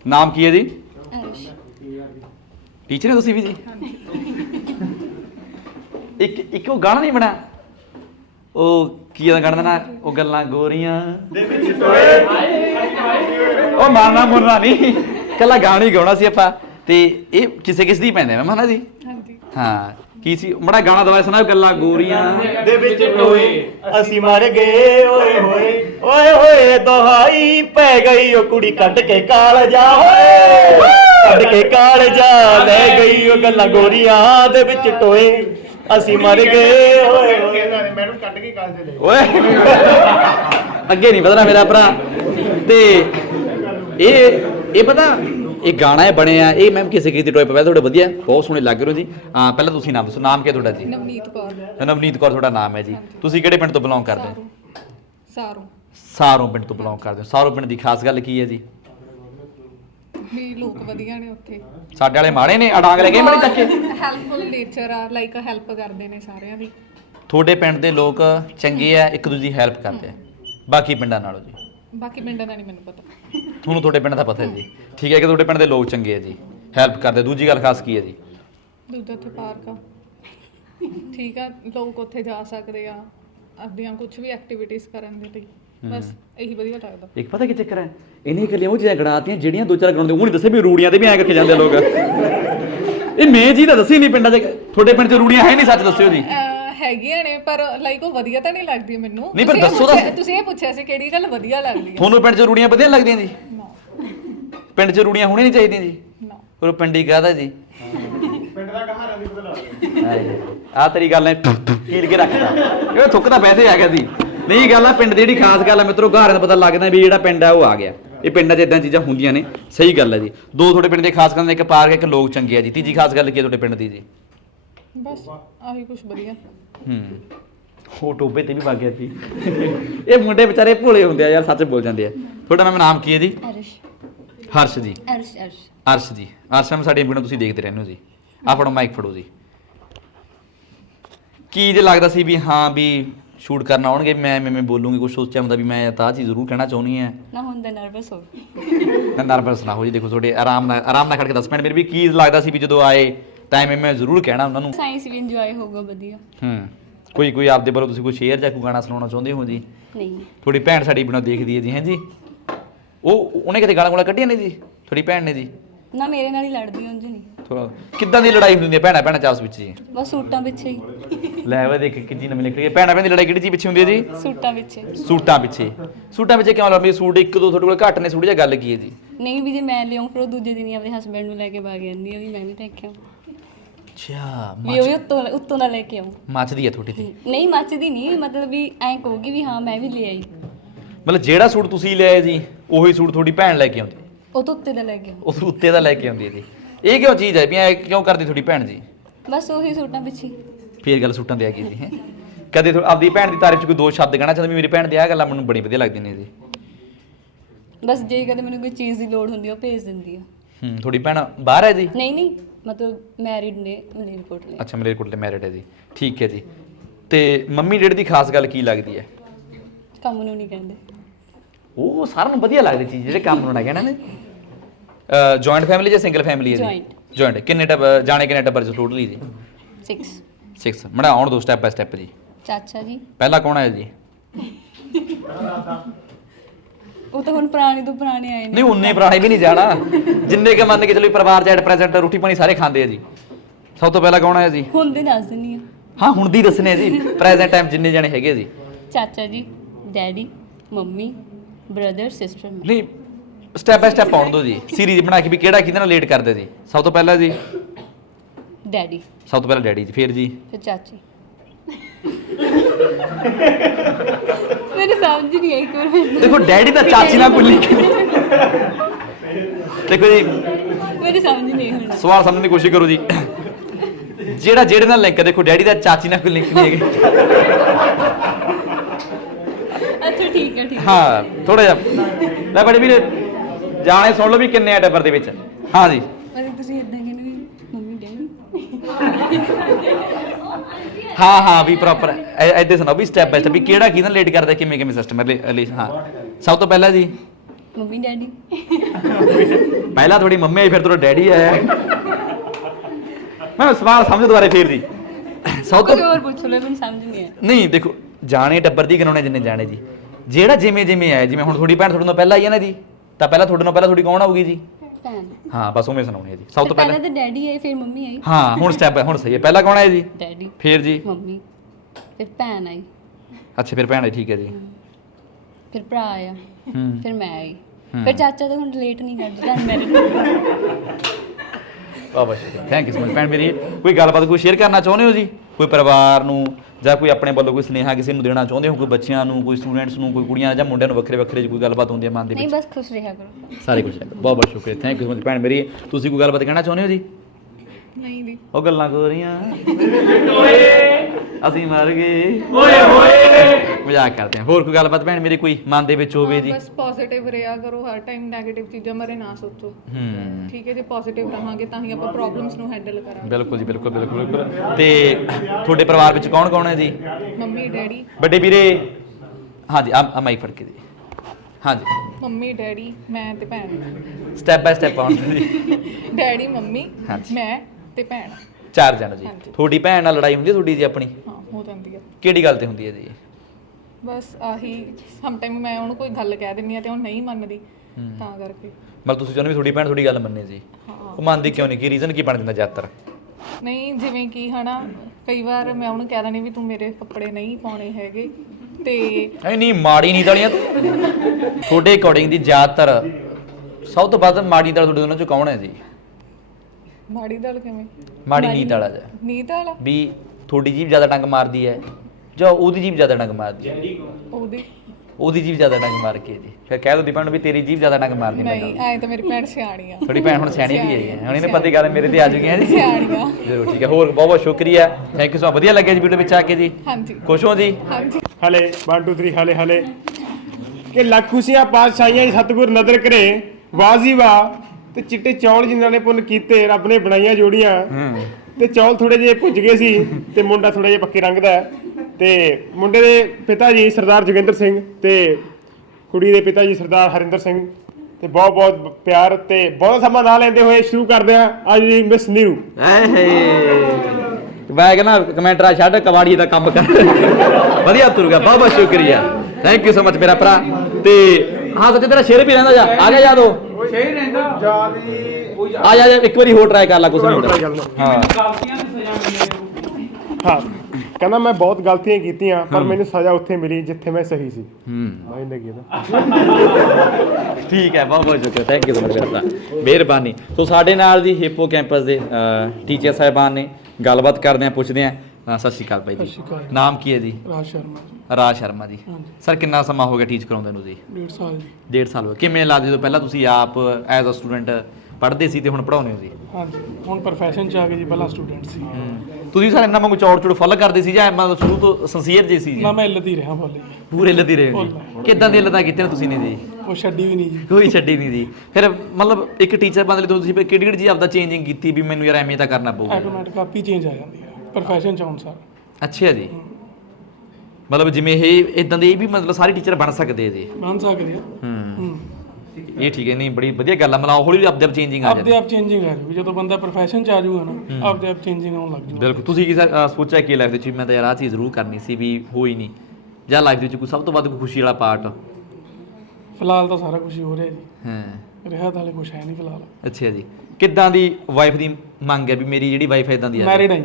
ਨਾਮ ਕੀ ਹੈ ਜੀ? ਟੀਚਰ ਹੈ ਤੁਸੀਂ ਵੀ ਜੀ? ਇੱਕ ਇੱਕ ਉਹ ਗਾਣਾ ਨਹੀਂ ਬਣਾ? ਉਹ ਕੀ ਦਾ ਗਾਣਾ ਦਾ ਨਾਂ? ਉਹ ਗੱਲਾਂ ਗੋਰੀਆਂ। ਉਹ ਮਾਰਨਾ ਮੁਰਨਾ ਨਹੀਂ। ਕੱਲਾ ਗਾਣਾ ਹੀ ਗਾਉਣਾ ਸੀ ਆਪਾਂ। ਤੇ ਇਹ ਕਿਸੇ ਕਿਸ ਦੀ ਪੈਂਦੇ ਮੈਂ ਹਨਾ ਜੀ? ਹਾਂਜੀ। ਹਾਂ ਕੀ ਸੀ? ਮੜਾ ਗਾਣਾ ਦਵਾਇਆ ਸੁਣਾ ਗੱਲਾਂ ਗੋਰੀਆਂ ਦੇ ਵਿੱਚ ਟੋਏ। ਅਸੀਂ ਮਰ ਗਏ ਓਏ ਹੋਏ ਓਏ ਹੋਏ ਦਹਾਈ ਪੈ ਗਈ ਉਹ ਕੁੜੀ ਕੱਢ ਕੇ ਕਾਲ ਜਾ ਓਏ ਕੱਢ ਕੇ ਕਾਲ ਜਾ ਲੈ ਗਈ ਉਹ ਗੱਲਾਂ ਗੋਰੀਆਂ ਦੇ ਵਿੱਚ ਟੋਏ। ਅਸੀਂ ਮਰ ਗਏ ਓਏ ਹੋਏ। ਮੈਡਮ ਕੱਢ ਕੇ ਕਾਲ ਦੇ ਓਏ। ਅੱਗੇ ਨਹੀਂ ਵਧਣਾ ਮੇਰਾ ਭਰਾ। ਤੇ ਇਹ ਇਹ ਪਤਾ ਇਹ ਗਾਣਾ ਬਣਿਆ ਇਹ ਮੈਮ ਕਿਸੇ ਦੀ ਟੋਏ ਪਵੇ ਤੁਹਾਡੇ ਵਧੀਆ ਬਹੁਤ ਸੋਹਣੇ ਲੱਗ ਰਹੇ ਹੋ ਜੀ ਹਾਂ ਪਹਿਲਾਂ ਤੁਸੀਂ ਨਾਮ ਦੱਸੋ ਨਾਮ ਕੀ ਹੈ ਤੁਹਾਡਾ ਜੀ? ਨਵਨੀਤ ਕੌਰ। ਨਵਨੀਤ ਕੌਰ ਤੁਹਾਡਾ ਨਾਮ ਹੈ ਜੀ। ਤੁਸੀਂ ਕਿਹੜੇ ਪਿੰਡ ਤੋਂ ਬਿਲੋਂਗ ਕਰਦੇ? ਹੋ ਸਾਰੂ। ਸਾਰੋਂ ਪਿੰਡ ਤੋਂ ਬਿਲੋਂਗ ਕਰਦੇ ਹੋ। ਸਾਰੋਂ ਪਿੰਡ ਦੀ ਖਾਸ ਗੱਲ ਕੀ ਹੈ ਜੀ? ਵੀ ਲੋਕ ਵਧੀਆ ਨੇ ਉੱਥੇ। ਸਾਡੇ ਵਾਲੇ ਮਾੜੇ ਨੇ ਅਡਾਂਗ ਲੈ ਬੜੀ ਚੱਕ ਹੈਲਪਫੁਲ ਨੇਚਰ ਆ ਲਾਈਕ ਹੈਲਪ ਕਰਦੇ ਨੇ ਸਾਰਿਆਂ ਦੀ। ਤੁਹਾਡੇ ਪਿੰਡ ਦੇ ਲੋਕ ਚੰਗੇ ਆ ਇੱਕ ਦੂਜੇ ਹੈਲਪ ਕਰਦੇ ਆ। ਬਾਕੀ ਪਿੰਡਾਂ ਨਾਲੋਂ ਜੀ। ਬਾਕੀ ਪਿੰਡਾਂ ਦਾ ਨਹੀਂ ਮੈਨੂੰ ਪਤਾ। ਤੁਹਾਨੂੰ ਤੁਹਾਡੇ ਪਿੰਡ ਦਾ ਪਤਾ ਹੈ ਜੀ। ਠੀਕ ਹੈ ਕਿ ਤੁਹਾਡੇ ਪਿੰਡ ਦੇ ਲੋਕ ਚੰਗੇ ਆ ਜੀ। ਹੈਲਪ ਕਰਦੇ। ਦੂਜੀ ਗੱਲ ਖਾਸ ਕੀ ਹੈ ਜੀ? ਦੂਜਾ ਉੱਥੇ ਪਾਰਕ ਆ। ਠੀਕ ਆ ਲੋਕ ਉੱਥੇ ਜਾ ਸਕਦੇ ਆ। ਆਪਦੀਆਂ ਕੁਝ ਵੀ ਐਕਟੀਵਿਟੀਜ਼ ਕਰਨ ਦੇ ਲਈ। ਬਸ ਇਹੀ ਵਧੀਆ ਲੱਗਦਾ। ਇੱਕ ਪਤਾ ਕੀ ਚੱਕਰ ਹੈ? ਇਹਨੇ ਇਕੱਲੀਆਂ ਉਹ ਚੀਜ਼ਾਂ ਗਣਾਤੀਆਂ ਜਿਹੜੀਆਂ ਦੋ ਚਾਰ ਗਣਾਉਂਦੇ ਉਹ ਨਹੀਂ ਦੱਸੇ ਵੀ ਰੂੜੀਆਂ ਤੇ ਵੀ ਐਂ ਕਰਕੇ ਜਾਂਦੇ ਲੋਕ। ਇਹ ਮੈਂ ਜੀ ਤਾਂ ਦੱਸੀ ਨਹੀਂ ਪਿੰਡਾਂ 'ਚ ਤੁਹਾਡੇ ਪਿੰਡ 'ਚ ਰੂੜੀਆਂ ਹੈ ਨਹੀਂ ਸੱਚ ਦੱਸਿਓ ਜੀ। ਹੈਗੀਆਂ ਨੇ ਪਰ ਲਾਈਕ ਉਹ ਵਧੀਆ ਤਾਂ ਨਹੀਂ ਲੱਗਦੀ ਮੈਨੂੰ। ਨਹੀਂ, ਪਰ ਤੁਸੀਂ ਇਹ ਦੱਸੋ ਤਾਂ- ਪੁੱਛਿਆ- ਤੁਸੀਂ ਇਹ ਪੁੱਛਿਆ ਸੀ ਕਿਹੜੀ ਗੱਲ ਵਧੀਆ ਲੱਗਦੀ ਹੈ ਤੁਹਾਨੂੰ ਪਿੰਡ 'ਚ ਰੂੜੀਆਂ ਵਧੀਆ ਲੱਗਦੀਆਂ ਜੀ? ਨਾ। ਪਿੰਡ 'ਚ ਰੂੜੀਆਂ ਹੋਣੀਆਂ ਨਹੀਂ ਚਾਹੀਦੀਆਂ ਜੀ? ਨਾ। ਪਰ ਉਹ ਪਿੰਡੀ ਕਹਦਾ ਜੀ? ਪਿੰਡ ਦਾ ਕਹਾਣਾ ਨਹੀਂ ਬਦਲਾ ਆ ਤੇਰੀ ਗੱਲ ਨੇ ਕੀਲ ਕੇ ਰੱਖਦਾ ਇਹ ਥੁੱਕ ਤਾਂ ਵੈਸੇ ਆ ਗਿਆ ਸੀ। ਨਹੀਂ ਗੱਲ ਆ ਪਿੰਡ ਦੀ ਜਿਹੜੀ ਖਾਸ ਗੱਲ ਆ ਮਿੱਤਰੋ ਘਾਰਿਆਂ ਦਾ ਪਤਾ ਲੱਗਦਾ ਵੀ ਜਿਹੜਾ ਪਿੰਡ ਆ ਉਹ ਆ ਗਿਆ। ਇਹ ਪਿੰਡਾਂ 'ਚ ਇਦਾਂ ਚੀਜ਼ਾਂ ਹੁੰਦੀਆਂ ਨੇ। ਸਹੀ ਗੱਲ ਹੈ ਜੀ। ਦੋ ਤੁਹਾਡੇ ਪਿੰਡ ਦੇ ਖਾਸ ਗੱਲ ਨੇ ਇੱਕ ਪਾਰਕ ਇੱਕ ਲੋਕ ਚੰਗੇ ਆ ਜੀ। ਤੀਜੀ ਖਾਸ ਗੱਲ ਕੀ ਹੈ ਤੁਹਾਡੇ ਪਿੰਡ ਦੀ ਜੀ? ਬਸ ਆਹੀ ਕੁਝ ਵਧੀਆ। ਹੂੰ। ਉਹ ਟੋਪੇ ਤੇ ਵੀ ਵਗ ਗਿਆ ਸੀ। ਇਹ ਮੁੰਡੇ ਵਿਚਾਰੇ ਭੋਲੇ ਹੁੰਦੇ ਆ ਯਾਰ ਸੱਚ ਬੋਲ ਜਾਂਦੇ ਆ। ਤੁਹਾਡਾ ਨਾਮ ਨਾਮ ਕੀ ਹੈ ਜੀ? ਅਰਸ਼। ਹਰਸ਼ ਜੀ। ਅਰਸ਼ ਅਰਸ਼। ਅਰਸ਼ ਜੀ। ਅਰਸ਼ ਮੈਮ ਸਾਡੀ ਵੀਡੀਓ ਤੁਸੀਂ ਦੇਖਦੇ ਰਹਿੰਦੇ ਹੋ ਜੀ। ਆਹ ਫੜੋ ਮਾਈਕ ਫੜੋ ਜੀ। ਕੀ ਜੇ ਲੱਗਦਾ ਸੀ ਵੀ ਹਾਂ ਵੀ ਸ਼ੂਟ ਕਰਨ ਆਉਣਗੇ ਮੈਂ ਮੈਂ ਬੋਲੂੰਗੀ ਕੁਝ ਸੋਚਿਆ ਹੁੰਦਾ ਵੀ ਮੈਂ ਤਾਂ ਚੀਜ਼ ਜ਼ਰੂਰ ਕਹਿਣਾ ਚਾਹੁੰਦੀ ਹਾਂ। ਨਾ ਹੁੰਦਾ ਨਰਵਸ ਹੋ। ਨਾ ਨਰਵਸ ਨਾ ਹੋ ਜੀ ਦੇਖੋ ਤੁਹਾਡੇ ਆਰਾਮ ਨਾਲ ਆਰਾਮ ਨਾਲ ਖੜ ਕੇ 10 ਮਿੰਟ ਮੇਰੇ ਵੀ ਕੀ ਲੱਗਦਾ ਸੀ ਵੀ ਜਦੋਂ ਆਏ ਤਾਂ ਐਵੇਂ ਮੈਂ ਜ਼ਰੂਰ ਕਹਿਣਾ ਉਹਨਾਂ ਨੂੰ। ਸਾਇੰਸ ਵੀ ਇੰਜੋਏ ਹੋਊਗਾ ਵਧੀਆ। ਹੂੰ। ਕੋਈ ਕੋਈ ਆਪਦੇ ਵੱਲੋਂ ਤੁਸੀਂ ਕੋਈ ਸ਼ੇਅਰ ਜਾਂ ਕੋਈ ਗਾਣਾ ਸੁਣਾਉਣਾ ਚਾਹੁੰਦੇ ਹੋ ਜੀ? ਨਹੀਂ। ਤੁਹਾਡੀ ਭੈਣ ਸਾਡੀ ਬਿਨਾਂ ਦੇਖਦੀ ਹੈ ਜੀ ਹੈ ਜੀ? ਉਹ ਉਹਨੇ ਕਿਤੇ ਗਾਲਾਂ ਗੋਲਾਂ ਕੱਢੀਆਂ ਨੇ ਜੀ? ਤੁਹਾਡੀ ਭੈਣ ਨੇ ਜੀ? ਨਾ ਮੇਰੇ ਨਾਲ ਹੀ ਲੜਦੀ ਉਂਝ ਨਹੀਂ। ਥੋੜਾ ਕਿੱਦਾਂ ਦੀ ਲੜਾਈ ਹੁੰਦੀ ਹੈ ਭੈਣਾਂ ਭੈਣਾਂ ਚ ਆਪਸ ਵਿੱਚ ਜੀ? ਬਸ ਸੂਟਾਂ ਪਿੱਛੇ ਹੀ। ਲੈ ਵੇ ਦੇਖ ਕਿੱਜੀ ਨਵੀਂ ਨਿਕਲੀ ਹੈ। ਭੈਣਾਂ ਭੈਣ ਦੀ ਲੜਾਈ ਕਿਹੜੀ ਚੀਜ਼ ਪਿੱਛੇ ਹੁੰਦੀ ਹੈ ਜੀ? ਸੂਟਾਂ ਪਿੱਛੇ। ਸੂਟਾਂ ਪਿੱਛੇ। ਸੂਟਾਂ ਪਿੱਛੇ ਕਿਉਂ ਲੜਦੀ ਸੂਟ ਇੱਕ ਦੋ ਤੁਹਾਡੇ ਕੋਲ ਘੱਟ ਨੇ ਸੂਟ ਜਾਂ ਗੱਲ ਕੀ ਹੈ ਜੀ? ਨਹੀਂ ਵੀ ਜੇ ਮੈਂ ਲਿਆਉਂ ਫਿਰ ਉਹ ਦੂਜੇ ਦਿਨ ਹੀ ਆਪਣੇ ਹਸਬੰਡ ਨੂੰ ਲੈ ਕੇ ਭਾਗ ਜਾਂਦੀ ਆ ਵੀ ਮੈਂ ਵੀ ਲੈ ਕੇ ਆਉਂ ਅੱਛਾ ਵੀ ਉਹ ਉੱਤੋਂ ਉੱਤੋਂ ਨਾ ਲੈ ਕੇ ਆਉਂ ਮੱਚਦੀ ਹੈ ਤੁਹਾਡੀ ਦੀ ਨਹੀਂ ਮੱਚਦੀ ਨਹੀਂ ਮਤਲਬ ਵੀ ਐਂ ਕਹੂਗੀ ਵੀ ਹਾਂ ਮੈਂ ਵੀ ਲੈ ਆਈ। ਮਤਲਬ ਜਿਹੜਾ ਸੂਟ ਤੁਸੀਂ ਲਿਆਏ ਜੀ ਉਹੀ ਸੂਟ ਤੁਹਾਡੀ ਭੈਣ ਲੈ ਕੇ ਆਉਂਦੀ? ਹੈ। ਉਹ ਤੋਂ ਉੱਤੇ ਦਾ ਲੈ ਕੇ ਆਉਂ ਉਸ ਉੱਤੇ ਦਾ ਲੈ ਕੇ ਆਉਂਦੀ ਹੈ ਜੀ। ਇਹ ਕਿਉਂ ਚੀਜ਼ ਹੈ ਵੀ ਐ ਕਿਉਂ ਕਰਦੀ ਤੁਹਾਡੀ ਭੈਣ ਜੀ? ਬਸ ਉਹੀ ਸੂਟਾਂ ਪਿੱਛੇ। ਫੇਰ ਗੱਲ ਸੂਟਾਂ ਤੇ ਆ ਗਈ ਜੀ ਹੈਂ। ਕਦੇ ਤੁਹਾ- ਆਪਦੀ ਭੈਣ ਦੀ ਤਾਰੀਫ ਚ ਕੋਈ ਦੋ ਸ਼ਬਦ ਕਹਿਣਾ ਚਾਹੁੰਦੇ ਵੀ ਮੇਰੀ ਭੈਣ ਦੀ ਆ ਗੱਲਾਂ ਮੈਨੂੰ ਬੜੀ ਵਧੀਆ ਲੱਗਦੀਆਂ ਨੇ ਜੀ। ਬਸ ਜੇ ਕਦੇ ਮੈਨੂੰ ਕੋਈ ਚੀਜ਼ ਦੀ ਲੋੜ ਹੁੰਦੀ ਆ ਉਹ ਭੇਜ ਦਿੰਦੀ ਆ। ਹੂੰ ਤੁਹਾਡੀ ਭੈਣ ਬਾਹਰ ਹੈ ਜੀ? ਨਹੀਂ ਨਹੀਂ। ਮਤਲਬ ਮੈਰਿਡ ਨੇ ਮਲੇਰਕੋਟ ਨੇ। ਅੱਛਾ ਮੇਰੇ ਕੋਲ ਮੈਰਿਡ ਹੈ ਜੀ। ਠੀਕ ਹੈ ਜੀ। ਤੇ ਮੰਮੀ ਡੈਡੀ ਦੀ ਖਾਸ ਗੱਲ ਕੀ ਲੱਗਦੀ ਹੈ? ਕੰਮ ਨੂੰ ਨਹੀਂ ਕਹਿੰਦੇ। ਉਹ ਸਾਰਿਆਂ ਨੂੰ ਵਧੀਆ ਲੱਗਦੀ ਚੀਜ਼ ਜਿਹੜੇ ਕੰਮ ਨੂੰ ਨਾ ਕਹਿਣਾ ਨੇ ਜੁਆਇੰਟ ਫੈਮਿਲੀ ਜਾਂ ਸਿੰਗਲ ਫੈਮਿਲੀ ਹੈ ਜੀ? Joint. ਜੁਆਇੰਟ ਕਿੰਨੇ ਟੱਬ ਜਾਣੇ ਕਿੰਨੇ ਟੱਬਰ ਚ ਟੋਟਲੀ ਜੀ? 6 6 ਮੜਾ ਆਉਣ ਦੋ ਸਟੈਪ ਬਾਈ ਸਟੈਪ ਜੀ। ਚਾਚਾ ਜੀ। ਪਹਿਲਾ ਕੌਣ ਹੈ ਜੀ? ਉਹ ਤਾਂ ਹੁਣ ਪੁਰਾਣੇ ਤੋਂ ਪੁਰਾਣੇ ਆਏ ਨੇ। ਨਹੀਂ ਉਨੇ ਪੁਰਾਣੇ ਵੀ ਨਹੀਂ ਜਾਣਾ। ਜਿੰਨੇ ਕੇ ਮੰਨ ਕੇ ਚਲੋ ਵੀ ਪਰਿਵਾਰ ਚ ਐਟ ਪ੍ਰੈਜ਼ੈਂਟ ਰੋਟੀ ਪਾਣੀ ਸਾਰੇ ਖਾਂਦੇ ਆ ਜੀ। ਸਭ ਤੋਂ ਪਹਿਲਾਂ ਕੌਣ ਹੈ ਜੀ? ਹੁਣ ਦੇ ਦੱਸ ਦਿੰਨੀ ਆ। ਹਾਂ ਹੁਣ ਦੀ ਦੱਸਣੇ ਆ ਜੀ। ਪ੍ਰੈਜ਼ੈਂਟ ਟਾਈਮ ਜਿੰਨੇ ਜਣੇ ਹੈਗੇ ਜੀ। ਚਾਚਾ ਜੀ ਡੈਡੀ ਮੰਮੀ ਬ੍ਰਦਰ ਸਿਸਟਰ ਨਹੀਂ ਸਟੈਪ ਬਾਈ ਸਟੈਪ ਆਉਣ ਦੋ ਜੀ। ਸੀਰੀਜ਼ ਬਣਾ ਕੇ ਵੀ ਕਿਹੜਾ ਕਿਹਦੇ ਨਾਲ ਲੇਟ ਕਰਦੇ ਜੀ। ਸਭ ਤੋਂ ਪਹਿਲਾਂ ਜੀ। ਡੈਡੀ। ਸਭ ਤੋਂ ਪਹਿਲਾਂ ਡੈਡੀ ਜੀ ਫਿਰ ਜੀ। ਫਿਰ ਚਾਚੀ। ਮੇਰੇ ਸਮਝ ਨਹੀਂ ਆਈ ਮੈਨੂੰ। ਦੇਖੋ ਡੈਡੀ ਤਾਂ ਚਾਚੀ ਨਾਲ ਕੋਈ ਲਿੰਕ ਨਹੀਂ। ਦੇਖੋ ਜੀ। ਮੇਰੇ ਸਮਝ ਨਹੀਂ ਹੁਣ। ਸਵਾਲ ਸਮਝਣ ਦੀ ਕੋਸ਼ਿਸ਼ ਕਰੋ ਜੀ। ਜਿਹੜਾ ਜਿਹੜੇ ਨਾਲ ਲਿੰਕ ਦੇਖੋ ਡੈਡੀ ਦਾ ਚਾਚੀ ਨਾਲ ਕੋਈ ਲਿੰਕ ਨਹੀਂ ਹੈਗਾ। ਅੱਛਾ ਠੀਕ ਹੈ ਠੀਕ ਹੈ। ਹਾਂ ਥੋੜਾ ਜਿਹਾ। ਲੈ ਬੜੇ ਵੀਰੇ ਜਾਣੇ ਸੁਣ ਲਓ ਵੀ ਕਿੰਨੇ ਆ ਟੱਬਰ ਦੇ ਵਿੱਚ। ਹਾਂ ਜੀ। ਮਤਲਬ ਤੁਸੀਂ ਇਦਾਂ ਕਹਿੰਦੇ ਵੀ ਮੰਮੀ ਡੈਡੀ? ਹਾਂ ਹਾਂ ਵੀ ਪ੍ਰੋਪਰ ਐਦੇ ਸੁਣਾਓ ਵੀ ਸਟੈਪ ਬਾਈ ਸਟੈਪ ਵੀ ਕਿਹੜਾ ਕਿਹਦਾ ਲੇਟ ਕਰਦਾ ਕਿਵੇਂ ਕਿਵੇਂ ਸਿਸਟਮ ਹੈ ਲਈ ਹਾਂ। ਸਭ ਤੋਂ ਪਹਿਲਾਂ ਜੀ? Mummy daddy. ਪਹਿਲਾਂ ਤੁਹਾਡੀ ਮੰਮੀ ਆਈ ਫਿਰ ਤੁਹਾਡਾ ਡੈਡੀ ਆਇਆ। ਮੈਂ ਸਵਾਲ ਸਮਝ ਦੁਬਾਰੇ ਫੇਰ ਜੀ। ਸਭ ਤੋਂ ਕੋਈ ਹੋਰ ਪੁੱਛ ਲਓ ਮੈਨੂੰ ਸਮਝ ਨਹੀਂ ਆਇਆ। ਨਹੀਂ ਦੇਖੋ ਜਾਣੇ ਟੱਬਰ ਦੀ ਗਣਾਉਣੇ ਜਿੰਨੇ ਜਾਣੇ ਜੀ। ਜਿਹੜਾ ਜਿਵੇਂ ਜਿਵੇਂ ਆਇਆ ਜਿਵੇਂ ਹੁਣ ਤੁਹਾਡੀ ਭੈਣ ਤੁਹਾਡੇ ਤੋਂ ਪਹਿਲਾਂ ਆਈ ਹੈ ਨਾ ਜੀ ਤਾਂ ਪਹਿਲਾਂ ਤੁਹਾਡੇ ਨਾਲ ਪਹਿਲਾਂ ਤੁਹਾਡੀ ਕੌਣ ਆਊਗੀ ਜੀ? ਭੈਣ। ਹਾਂ ਬਸ ਉਵੇਂ ਸੁਣਾਉਣੀ ਹੈ ਜੀ। ਸਭ ਤੋਂ ਪਹਿਲਾਂ ਪਹਿਲਾਂ ਤਾਂ ਡੈਡੀ ਆਏ ਫਿਰ ਮੰਮੀ ਆਈ। ਹਾਂ ਹੁਣ ਸਟੈਪ ਹੁਣ ਸਹੀ ਹੈ। ਪਹਿਲਾਂ ਕੌਣ ਆਇਆ ਜੀ? ਡੈਡੀ। ਫੇਰ ਜੀ? ਮੰਮੀ। ਫਿਰ ਭੈਣ ਆਈ। ਅੱਛਾ ਫਿਰ ਭੈਣ ਆਈ ਠੀਕ ਹੈ ਜੀ। ਫਿਰ ਭਰਾ ਆਇਆ। ਹੂੰ ਫਿਰ ਮੈਂ ਆਈ। ਫਿਰ ਚਾਚਾ ਤਾਂ ਹੁਣ ਲੇਟ ਨਹੀਂ ਕਰਦਾ ਤਾਂ ਮੈਰਿਡ ਵਾਹ ਵਾਹ ਥੈਂਕ ਯੂ ਸੋ ਮਚ ਭੈਣ ਮੇਰੀ ਕੋਈ ਗੱਲਬਾਤ ਕੋਈ ਸ਼ੇਅਰ ਕਰਨਾ ਚਾਹੁੰਦੇ ਹੋ ਜੀ? ਕੋਈ ਪਰਿਵਾਰ ਨੂੰ ਜਾਂ ਕੋਈ ਆਪਣੇ ਵੱਲੋਂ ਕੋਈ ਸੁਨੇਹਾ ਕਿਸੇ ਨੂੰ ਦੇਣਾ ਚਾਹੁੰਦੇ ਹੋ ਕੋਈ ਬੱਚਿਆਂ ਨੂੰ ਕੋਈ ਸਟੂਡੈਂਟਸ ਨੂੰ ਕੋਈ ਕੁੜੀਆਂ ਜਾਂ ਮੁੰਡਿਆਂ ਨੂੰ ਵੱਖਰੇ ਵੱਖਰੇ ਜੀ ਕੋਈ ਗੱਲਬਾਤ ਹੁੰਦੀ ਹੈ ਮਨ ਦੇ ਨਹੀਂ ਵਿੱਚ? ਬਸ ਖੁਸ਼ ਰਿਹਾ ਕਰੋ। ਸਾਰੇ ਕੁਝ ਬਹੁਤ ਬਹੁਤ ਸ਼ੁਕਰੀਆ। ਥੈਂਕ ਯੂ ਸੋ ਮਚ ਭੈਣ ਮੇਰੀ ਤੁਸੀਂ ਕੋਈ ਗੱਲਬਾਤ ਕਹਿਣਾ ਚਾਹੁੰਦੇ ਹੋ ਜੀ? ਨਹੀਂ ਦੀ ਉਹ ਗੱਲਾਂ ਹੋ ਰਹੀਆਂ? ਅਸੀਂ ਮਰ ਗਏ। ਓਏ ਹੋਏ। ਮਜ਼ਾਕ ਕਰਦੇ ਹਾਂ ਹੋਰ ਕੋਈ ਗੱਲਬਾਤ ਭੈਣ ਮੇਰੀ ਕੋਈ ਮਨ ਦੇ ਵਿੱਚ ਹੋਵੇ ਜੀ? ਬਸ ਪੋਜ਼ਿਟਿਵ ਰਿਹਾ ਕਰੋ ਹਰ ਟਾਈਮ 네ਗੇਟਿਵ ਚੀਜ਼ਾਂ ਬਾਰੇ ਨਾ ਸੋਚੋ। ਹੂੰ। ਠੀਕ ਹੈ ਜੇ ਪੋਜ਼ਿਟਿਵ ਰਹਾਂਗੇ ਤਾਂ ਹੀ ਆਪਾਂ ਪ੍ਰੋਬਲਮਸ ਨੂੰ ਹੈਂਡਲ ਕਰਾਂਗੇ। ਬਿਲਕੁਲ ਜੀ ਬਿਲਕੁਲ ਬਿਲਕੁਲ ਬਿਲਕੁਲ। ਤੇ ਤੁਹਾਡੇ ਪਰਿਵਾਰ ਵਿੱਚ ਕੌਣ ਕੌਣ ਹੈ ਜੀ? Mummy daddy. ਵੱਡੇ ਵੀਰੇ? ਹਾਂਜੀ ਆ ਆ ਮਾਈਕ ਫੜ ਕੇ ਜੀ ਹਾਂਜੀ। ਮੰਮੀ ਡੈਡੀ ਮੈਂ ਤੇ ਭੈਣ। ਸਟੈਪ ਬਾਈ ਸਟੈਪ ਆਉਣ ਜੀ ਡੈਡੀ ਮੰਮੀ ਹਾਂਜੀ। ਮੈਂ ਤੇ ਭੈਣ। ਚਾਰ ਜਣ ਜੀ। ਹਾਂਜੀ। ਤੁਹਾਡੀ ਭੈਣ ਨਾਲ ਲੜਾਈ ਹੁੰਦੀ ਹੈ ਤੁਹਾਡੀ ਜੀ ਆਪਣੀ? ਹਾਂ ਹੋ ਜਾਂਦੀ ਹੈ। ਕਿਹੜੀ ਗੱਲ ਤੇ ਹੁੰਦੀ ਹੈ ਜੀ? ਬਸ ਆਹੀ ਸਮ ਟਾਈਮ ਮੈਂ ਉਹਨੂੰ ਕੋਈ ਗੱਲ ਕਹਿ ਦਿੰਨੀ ਆ ਤੇ ਉਹ ਨਹੀਂ ਮੰਨਦੀ ਤਾਂ ਕਰਕੇ। ਮਤਲਬ ਤੁਸੀਂ ਚਾਹੁੰਦੇ ਵੀ ਤੁਹਾਡੀ ਭੈਣ ਤੁਹਾਡੀ ਗੱਲ ਮੰਨੇ ਹਾਂ। ਉਹ ਮੰਨਦੀ ਕਿਉਂ ਨਹੀਂ? ਕੀ ਰੀਜ਼ਨ ਕੀ ਬਣ ਜਾਂਦਾ ਜ਼ਿਆਦਾਤਰ? ਨਹੀਂ ਜਿਵੇਂ ਕਿ ਹਨਾ ਕਈ ਵਾਰ ਮੈਂ ਉਹਨੂੰ ਕਹਿ ਦਿੰਦੀ ਵੀ ਤੂੰ ਮੇਰੇ ਕੱਪੜੇ ਨਹੀਂ ਪਾਉਣੇ ਹੈਗੇ ਤੇ ਨਹੀਂ ਨਹੀਂ ਮਾੜੀ ਨੀਤ ਵਾਲੀਆਂ ਤੁਹਾਡੇ ਅਕੋਰਡਿੰਗ ਦੀ ਜ਼ਿਆਦਾਤਰ ਸਭ ਤੋਂ ਵੱਧ ਮਾੜੀ ਦਲ ਤੁਹਾਡੇ ਦੋਨਾਂ ਚੋਂ ਕੌਣ ਹੈ ਜੀ? ਮਾੜੀ ਦਲ ਕਿਵੇਂ? ਮਾੜੀ ਨੀਤ ਵਾਲਾ ਜੀ ਨੀਤ ਵਾਲਾ? ਵੀ ਤੁਹਾਡੀ ਜੀਭ ਜ਼ਿਆਦਾ ਡੰਗ ਮਾਰਦੀ ਹੈ। ਜਾਂ ਉਹਦੀ ਜੀਭ ਜ਼ਿਆਦਾ ਡੰਗ ਮਾਰਦੀ ਹੈ। ਉਹਦੀ। ਉਹਦੀ ਜੀਭ ਜ਼ਿਆਦਾ ਡੰਗ ਮਾਰ ਕੇ ਜੀ। ਫਿਰ ਕਹਿ ਦੋ ਦੀਪਾ ਨੂੰ ਵੀ ਤੇਰੀ ਜੀਭ ਜ਼ਿਆਦਾ ਡੰਗ ਮਾਰਦੀ ਮੈਂ ਨਹੀਂ ਐ ਤਾਂ ਮੇਰੀ ਭੈਣ ਸਿਆਣੀ ਆ। ਤੁਹਾਡੀ ਭੈਣ ਹੁਣ ਸਿਆਣੀ ਵੀ ਹੈ ਹੁਣ ਇਹਨੇ ਪਤਾ ਗੱਲ ਮੇਰੇ ਤੇ ਆ ਚੁੱਕੀ ਹੈ ਜੀ। ਸਿਆਣੀ ਆ। ਜ਼ਰੂਰ ਠੀਕ ਹੈ। ਹੋਰ ਬਹੁਤ ਬਹੁਤ ਸ਼ੁਕਰੀਆ। ਥੈਂਕ ਯੂ ਸੋ ਵਧੀਆ ਲੱਗਿਆ ਜੀ ਵੀਡੀਓ ਵਿੱਚ ਆ ਕੇ ਜੀ। ਹਾਂਜੀ। ਖੁਸ਼ ਹੋ ਜੀ? ਹਾਂਜੀ। ਹਲੇ 1 2 3 ਹਲੇ ਹਲੇ। ਕਿ ਲੱਖ ਖੁਸ਼ੀਆਂ ਪਾਤਸ਼ਾਹੀਆਂ ਸਤਿਗੁਰ ਨਦਰ ਕਰੇ। ਵਾਜੀ ਵਾਹ। ਤੇ ਚਿੱਟੇ ਚੌਲ ਜਿਨ੍ਹਾਂ ਨੇ ਪੁੰਨ ਕੀਤੇ ਰੱਬ ਨੇ ਬਣਾਈਆਂ ਜੋੜੀਆਂ। ਹੂੰ। ਤੇ ਚੌਲ ਥੋੜੇ ਜਿਹੇ ਭੁੱਜ ਗਏ ਸੀ ਤੇ ਮੁੰਡਾ ਥੋੜਾ ਜਿਹਾ ਪੱਕੇ ਰੰਗ ਦਾ ਹੈ। ਤੇ ਮੁੰਡੇ ਦੇ ਪਿਤਾ ਜੀ ਸਰਦਾਰ ਜੋਗਿੰਦਰ ਸਿੰਘ ਤੇ ਕੁੜੀ ਦੇ ਪਿਤਾ ਜੀ ਸਰਦਾਰ ਹਰਿੰਦਰ ਸਿੰਘ ਤੇ ਬਹੁਤ ਬਹੁਤ ਪਿਆਰ ਤੇ ਬਹੁਤ ਸਮਾਂ ਨਾ ਲੈਂਦੇ ਹੋਏ ਸ਼ੁਰੂ ਕਰਦੇ ਆ ਅੱਜ ਦੀ ਮਿਸ ਐਹੇ ਮੈਂ ਕਹਿੰਦਾ ਕਮੈਂਟਰਾ ਛੱਡ ਕਬਾੜੀ ਦਾ ਕੰਮ ਕਰ। ਵਧੀਆ ਤੁਰ ਗਿਆ ਬਹੁਤ ਬਹੁਤ ਸ਼ੁਕਰੀਆ। ਥੈਂਕ ਯੂ ਸੋ ਮਚ ਮੇਰਾ ਭਰਾ। ਤੇ ਹਾਂ ਸੱਚ ਤੇਰਾ ਸ਼ੇਰ ਵੀ ਰਹਿੰਦਾ ਜਾ। ਆ ਜਾ ਯਾਦੋ ਸ਼ੇਰ ਰਹਿੰਦਾ। ਆ ਜਾ ਜਾ ਇੱਕ ਵਾਰੀ ਹੋਰ ਟਰਾਈ ਕਰ ਲੈ ਕੁਛ ਨਹੀਂ ਹੁੰਦਾ। ਹਾਂ। ਹਾਂ। ਕਹਿੰਦਾ ਮੈਂ ਬਹੁਤ ਗਲਤੀਆਂ ਕੀਤੀਆਂ ਪਰ ਮੈਨੂੰ ਸਜ਼ਾ ਉੱਥੇ ਮਿਲੀ ਜਿੱਥੇ ਮੈਂ ਸਹੀ ਸੀ। ਹੂੰ। ਮੈਂ ਜ਼ਿੰਦਗੀ ਦਾ ਠੀਕ ਹੈ ਬਹੁਤ ਬਹੁਤ ਸ਼ੁਕਰੀਆ। ਥੈਂਕ ਯੂ ਸੋ ਮਚ ਮਿਹਰਬਾਨੀ। ਸੋ ਸਾਡੇ ਨਾਲ ਜੀ ਹਿਪੋ ਕੈਂਪਸ ਦੇ ਟੀਚਰ ਸਾਹਿਬਾਨ ਨੇ ਗੱਲਬਾਤ ਕਰਦੇ ਆ ਪੁੱਛਦੇ ਆ। ਸਤਿ ਸ਼੍ਰੀ ਅਕਾਲ ਭਾਈ ਜੀ। ਨਾਮ ਕੀ ਹੈ ਜੀ? ਰਾਜ ਸ਼ਰਮਾ ਜੀ। ਰਾਜ ਸ਼ਰਮਾ ਜੀ। ਸਰ ਕਿੰਨਾ ਸਮਾਂ ਹੋ ਗਿਆ ਟੀਚ ਕਰਾਉਂਦੇ ਨੂੰ ਜੀ? ਡੇਢ ਸਾਲ ਜੀ। ਡੇਢ ਸਾਲ ਹੋ ਗਏ ਕਿਵੇਂ ਲੱਗਦਾ ਜਦੋਂ ਪਹਿਲਾਂ ਤੁਸੀਂ ਆਪ ਐਜ਼ ਅ ਸਟੂਡੈਂਟ ਪੜ੍ਹਦੇ ਸੀ ਤੇ ਹੁਣ ਪੜਾਉਂਦੇ ਹੋ ਜੀ? ਹਾਂਜੀ। ਹੁਣ ਪ੍ਰੋਫੈਸ਼ਨ ਚ ਆ ਗਏ ਜੀ ਪਹਿਲਾਂ ਸਟੂਡੈਂਟ ਸੀ। ਤੁਸੀਂ ਸਰ ਇੰਨਾ ਵਾਂਗੂ ਚੌੜ ਚੌੜ ਫੁੱਲ ਕਰਦੇ ਸੀ ਜਾਂ ਮਤਲਬ ਸ਼ੁਰੂ ਤੋਂ ਸਿੰਸੀਅਰ ਜੀ ਸੀ ਜੀ? ਨਾ ਮੈਂ ਲੱਦੀ ਰਿਹਾ ਬੋਲੇ ਪੂਰੇ ਲੱਦੀ ਰਹੇ ਹੋ ਜੀ? ਕਿੱਦਾਂ ਦੇ ਲੱਦਾਂ ਕੀਤੇ ਨੇ ਤੁਸੀਂ ਨੇ ਜੀ? ਉਹ ਛੱਡੀ ਵੀ ਨਹੀਂ ਜੀ। ਕੋਈ ਛੱਡੀ ਨਹੀਂ ਜੀ। ਫਿਰ ਮਤਲਬ ਇੱਕ ਟੀਚਰ ਬਦਲੇ ਤੋਂ ਤੁਸੀਂ ਫਿਰ ਕਿਹੜੀ ਕਿਹੜੀ ਜੀ ਆਪਦਾ ਚੇਂਜਿੰਗ ਕੀਤੀ ਵੀ ਮੈਨੂੰ ਯਾਰ ਐਵੇਂ ਤਾਂ ਕਰਨਾ ਪਊਗਾ ਆਟੋਮੈਟਿਕ ਆਪੀ ਚੇਂਜ ਆ ਜਾਂਦੀ ਹੈ ਪ੍ਰੋਫੈਸ਼ਨ ਚ ਆਉਣ ਸਾਰ। ਅੱਛਾ ਜੀ। ਮਤਲਬ ਜਿਵੇਂ ਇਹ ਇਦਾਂ ਦੇ ਇਹ ਵੀ ਮਤਲਬ ਸਾਰੇ ਟੀਚਰ ਬਣ ਸਕਦੇ ਆ ਜੀ? ਬਣ ਸਕਦੇ ਆ। ਹੂੰ। ਹੂੰ। ਇਹ ਠੀਕ ਹੈ ਨਹੀਂ ਬੜੀ ਵਧੀਆ ਗੱਲ ਆ ਮਤਲਬ ਹੌਲੀ ਆਪ ਚੇਂਜਿੰਗ ਆ ਜਾਂਦੀ। ਆਪਦੇ ਆਪ ਚੇਂਜਿੰਗ ਆ ਜਾਊਗੀ ਜਦੋਂ ਬੰਦਾ ਪ੍ਰੋਫੈਸ਼ਨ ਚ ਆ ਜਾਊਗਾ ਨਾ ਆਪਦੇ ਆਪ ਚੇਂਜਿੰਗ ਆਉਣ ਲੱਗ ਜਾਊਗਾ। ਬਿਲਕੁਲ ਤੁਸੀਂ ਕੀ ਅਹ ਸੋਚਿਆ ਕੀ ਲਾਈਫ ਦੇ ਵਿੱਚ ਵੀ ਮੈਂ ਤਾਂ ਯਾਰ ਆਹ ਚੀਜ਼ ਜ਼ਰੂਰ ਕਰਨੀ ਸੀ ਵੀ ਹੋਈ ਨਹੀਂ। ਜਾਂ ਲਾਈਫ ਦੇ ਵਿੱਚ ਕੋਈ ਸਭ ਤੋਂ ਵੱਧ ਖੁਸ਼ੀ ਵਾਲਾ ਪਾਰਟ ਫਿਲਹਾਲ ਤਾਂ ਸਾਰਾ ਕੁਝ ਹੋ ਰਿਹਾ ਜੀ। ਹਾਂ। ਰਿਹਾ ਤਾਂ ਹਲੇ ਕੁਝ ਹੈ ਨਹੀਂ ਫਿਲਹਾਲ। ਅੱਛਾ ਜੀ। ਕਿੱਦਾਂ ਦੀ ਵਾਈਫ ਦੀ ਮੰਗ ਹੈ ਵੀ ਮੇਰੀ ਜਿਹੜੀ ਵਾਈਫ ਹੈ ਇਦਾਂ ਦੀ ਆ ਮੈਰਿਡ ਆ ਜੀ।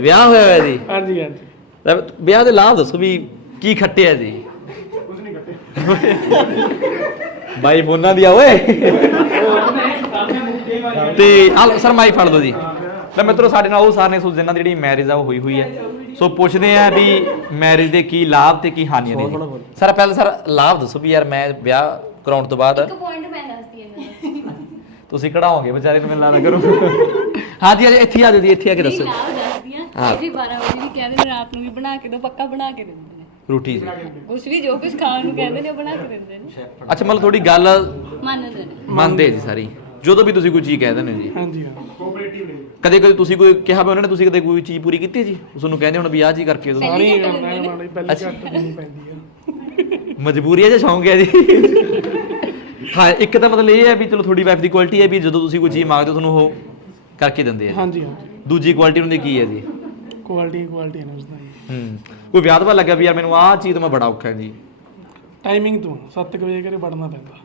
ਵਿਆਹ ਹੋਇਆ ਹੋਇਆ ਜੀ? ਹਾਂਜੀ ਹਾਂਜੀ। ਤਾਂ ਵਿਆਹ ਦੇ ਲਾਭ ਦੱਸੋ ਵੀ ਕੀ ਖੱਟਿਆ ਜੀ? ਬਾਈ ਫੋਨਾਂ ਦੀ ਆ ਓਏ। ਤੇ ਆ ਸਰ ਮਾਈ ਫੜ ਲਓ ਜੀ। ਤਾਂ ਮਿੱਤਰੋ ਸਾਡੇ ਨਾਲ ਉਹ ਸਾਰੇ ਨੇ ਸੋ ਜਿਨ੍ਹਾਂ ਦੀ ਜਿਹੜੀ ਮੈਰਿਜ ਆ ਉਹ ਹੋਈ ਹੋਈ ਹੈ ਸੋ ਪੁੱਛਦੇ ਆ ਵੀ ਮੈਰਿਜ ਦੇ ਕੀ ਲਾਭ ਤੇ ਕੀ ਹਾਨੀਆਂ ਨੇ ਜੀ। ਸਰ ਪਹਿਲਾਂ ਸਰ ਲਾਭ ਦੱਸੋ ਵੀ ਯਾਰ ਮੈਂ ਵਿਆਹ ਕਰਾਉਣ ਤੋਂ ਬਾਅਦ ਪੁਆਇੰਟ ਮੈਂ ਦੱਸਦੀ ਹਾਂ ਤੁਸੀਂ ਕਢਾਓਗੇ ਵਿਚਾਰੇ ਨੂੰ ਮਿਲਣਾ ਨਾ ਕਰੋ। ਹਾਂਜੀ ਹਾਂਜੀ ਇੱਥੇ ਆ ਜਾਓ ਜੀ ਇੱਥੇ ਆ ਕੇ ਦੱਸੋ। ਲਾਭ ਦੱਸਦੀ ਹਾਂ। ਹਾਂ। ਇਹ ਵੀ 12 ਵਜੇ ਵੀ ਕਹਿੰਦੇ ਨੇ ਰਾਤ ਨੂੰ ਵੀ ਬਣਾ ਕੇ ਦੋ ਪੱਕਾ ਬਣਾ ਕੇ ਦਿੰਦੇ ਰੋਟੀ ਜੀ ਕੁਛ ਵੀ ਜੋ ਕੁਛ ਖਾਣ ਨੂੰ ਕਹਿੰਦੇ ਨੇ ਉਹ ਬਣਾ ਕੇ ਦਿੰਦੇ ਨੇ। ਅੱਛਾ ਮਤਲਬ ਤੁਹਾਡੀ ਗੱਲ ਮੰਨਦੇ ਨੇ। ਮੰਨਦੇ ਜੀ ਸਾਰੀ। ਜਦੋਂ ਵੀ ਤੁਸੀਂ ਕੋਈ ਚੀਜ਼ ਕਹਿ ਦਿੰਦੇ ਹੋ ਜੀ। ਹਾਂਜੀ ਹਾਂ। ਕਦੇ ਕਦੇ ਤੁਸੀਂ ਕੋਈ ਕਿਹਾ ਵੀ ਉਹਨਾਂ ਨੇ ਤੁਸੀਂ ਕਦੇ ਕੋਈ ਚੀਜ਼ ਪੂਰੀ ਕੀਤੀ ਜੀ? ਉਸ ਨੂੰ ਕਹਿੰਦੇ ਹੁਣ ਵੀ ਆਹ ਚੀਜ਼ ਕਰਕੇ ਦਿਓ। ਸਾਰੀ ਰਹਿਣ ਵਾਲੀ ਪਹਿਲੀ ਘੱਟ ਦੇਣੀ ਪੈਂਦੀ ਹੈ ਮਜਬੂਰੀ ਹੈ ਜਾਂ ਸ਼ੌਂਕ ਹੈ ਜੀ? ਹਾਂ ਇੱਕ ਤਾਂ ਮਤਲਬ ਇਹ ਹੈ ਵੀ ਚਲੋ ਤੁਹਾਡੀ ਵਾਈਫ ਦੀ ਕੁਆਲਿਟੀ ਹੈ ਵੀ ਜਦੋਂ ਤੁਸੀਂ ਕੋਈ ਚੀਜ਼ ਮੰਗਦੇ ਹੋ ਤੁਹਾਨੂੰ ਉਹ ਕਰਕੇ ਦਿੰਦੇ ਆ। ਹਾਂਜੀ ਹਾਂਜੀ। ਦੂਜੀ ਕੁਆਲਿਟੀ ਹੁੰਦੀ ਕੀ ਹੈ ਜੀ? ਕੁਆਲਿਟੀ ਕੁਆਲਿਟੀ ਹੈ ਉਸਦਾ ਜੀ। ਹੂੰ। ਕੋਈ ਵਿਆਹ ਤੋਂ ਬਾਅਦ ਲੱਗਿਆ ਵੀ ਯਾਰ ਮੈਨੂੰ ਆਹ ਚੀਜ਼ ਤੋਂ ਮੈਂ ਬੜਾ ਔਖਾ ਜੀ। ਟਾਈਮਿੰਗ ਤੋਂ 7 ਵਜੇ ਘਰੇ ਵੜਨਾ ਪੈਂਦਾ।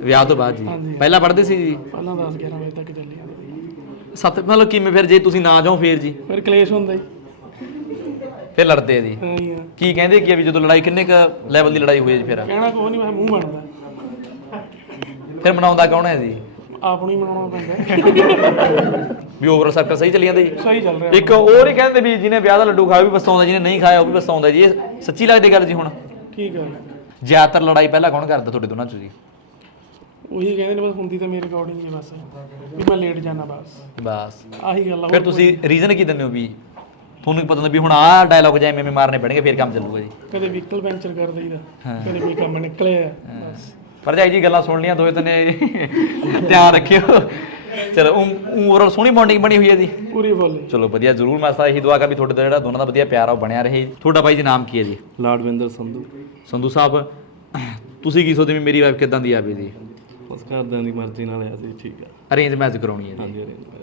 ਵਿਆਹ ਤੋਂ ਬਾਅਦ ਜੀ। ਹਾਂਜੀ। ਪਹਿਲਾਂ ਪੜ੍ਹਦੇ ਸੀ ਜੀ? ਪਹਿਲਾਂ 10 11 ਵਜੇ ਤੱਕ ਚੱਲੀ ਜਾਂਦਾ ਸੱਤ ਮਤਲਬ ਕਿਵੇਂ ਫਿਰ ਜੇ ਤੁਸੀਂ ਨਾ ਜਾਓ ਫੇਰ ਜੀ? ਫਿਰ ਕਲੇਸ਼ ਹੁੰਦਾ ਜੀ। ਫਿਰ ਲੜਦੇ ਆ ਜੀ। ਹਾਂ ਜੀ ਹਾਂ। ਕੀ ਕਹਿੰਦੇ ਕੀ ਆ ਵੀ ਜਦੋਂ ਲੜਾਈ ਕਿੰਨੇ ਕ ਲੈਵਲ ਦੀ ਲੜਾਈ ਹੋਈ ਹੈ ਜੀ ਫਿਰ? ਕਹਿਣਾ ਕੋਈ ਨਹੀਂ ਮੈਂ ਮੂੰਹ ਬਣਦਾ। ਫਿਰ ਮਨਾਉਂਦਾ ਕੌਣ ਹੈ ਜੀ? ਆਪ ਨੂੰ ਹੀ ਮਨਾਉਣਾ ਪੈਂਦਾ। ਵੀ ਓਵਰਆਲ ਸਰਕਲ ਸਹੀ ਚੱਲੀ ਜਾਂਦਾ ਜੀ। ਸਹੀ ਚੱਲ ਰਿਹਾ। ਇੱਕ ਹੋਰ ਹੀ ਕਹਿੰਦੇ ਵੀ ਜਿਹਨੇ ਵਿਆਹ ਦਾ ਲੱਡੂ ਖਾਇਆ ਉਹ ਵੀ ਪਛਤਾਉਂਦਾ ਜਿਹਨੇ ਨਹੀਂ ਖਾਇਆ ਉਹ ਵੀ ਪਛਤਾਉਂਦਾ ਜੀ। ਇਹ ਸੱਚੀ ਲੱਗਦੀ ਗੱਲ ਜੀ ਹੁਣ। ਠੀਕ ਹੈ ਜ਼ਿਆਦਾਤਰ ਲੜਾਈ ਪਹਿਲਾਂ ਕੌਣ ਕਰਦਾ ਤੁਹਾਡੇ ਦੋਨਾਂ ਚੋਂ ਜੀ? ਉਹੀ ਕਹਿੰਦੇ ਨੇ ਬਸ ਹੁੰਦੀ ਤਾਂ ਮੇਰੇ ਅਕੋਰਡਿੰਗ ਹੀ ਬਸ। ਵੀ ਮੈਂ ਲੇਟ ਜਾਣਾ ਬਸ। ਬਸ। ਆਹੀ ਗੱਲ ਆ ਫਿਰ ਤੁਸੀਂ ਰੀਜ਼ਨ ਕੀ ਦਿੰਦੇ ਹੋ ਵੀ ਤੁਹਾਨੂੰ ਕੀ ਪਤਾ ਹੁੰਦਾ ਵੀ ਹੁਣ ਆਹ ਡਾਇਲੌਗ ਜਾਂ ਐਵੇਂ ਮਾਰਨੇ ਪੈਣਗੇ ਫਿਰ ਕੰਮ ਚੱਲੂਗਾ ਜੀ। ਕਦੇ ਵਹੀਕਲ ਪੈਂਚਰ ਕਰ ਦਈਦਾ ਕਦੇ ਕੋਈ ਕੰਮ ਨਿਕਲਿਆ ਬਸ। ਪਰ ਜਾਈ ਜੀ ਗੱਲਾਂ ਸੁਣ ਲੀਆਂ ਦੋਏ ਤਨੇ। ਧਿਆਨ ਰੱਖਿਓ। ਚਲੋ ਓਵਰਆਲ ਸੋਹਣੀ ਬੌਂਡਿੰਗ ਬਣੀ ਹੋਈ ਹੈ ਜੀ। ਪੂਰੀ ਬੋਲੀ ਚਲੋ ਵਧੀਆ ਜ਼ਰੂਰ ਮੈਂ ਤਾਂ ਇਹੀ ਦੁਆ ਕਰ ਵੀ ਤੁਹਾਡੇ ਦਾ ਜਿਹੜਾ ਦੋਨਾਂ ਦਾ ਵਧੀਆ ਪਿਆਰ ਆ ਉਹ ਬਣਿਆ ਰਹੇ। ਤੁਹਾਡਾ ਬਾਈ ਜੀ ਨਾਮ ਕੀ ਹੈ ਜੀ? ਲਾਡਵਿੰਦਰ ਸੰਧੂ। ਸੰਧੂ ਸਾਹਿਬ ਤੁਸੀਂ ਕੀ ਸੋਚਦੇ ਵੀ ਮੇਰੀ ਵਾਈਫ ਕਿਦਾਂ ਦੀ ਆਵੇ ਜੀ ਉਸ ਘਰਦਿਆਂ ਦੀ ਮਰਜ਼ੀ ਨਾਲ ਆ ਸੀ ਠੀਕ ਆ। ਅਰੇਂਜ ਮੈਚ ਕਰਾਉਣੀ ਹੈ ਜੀ। ਹਾਂਜੀ marriage।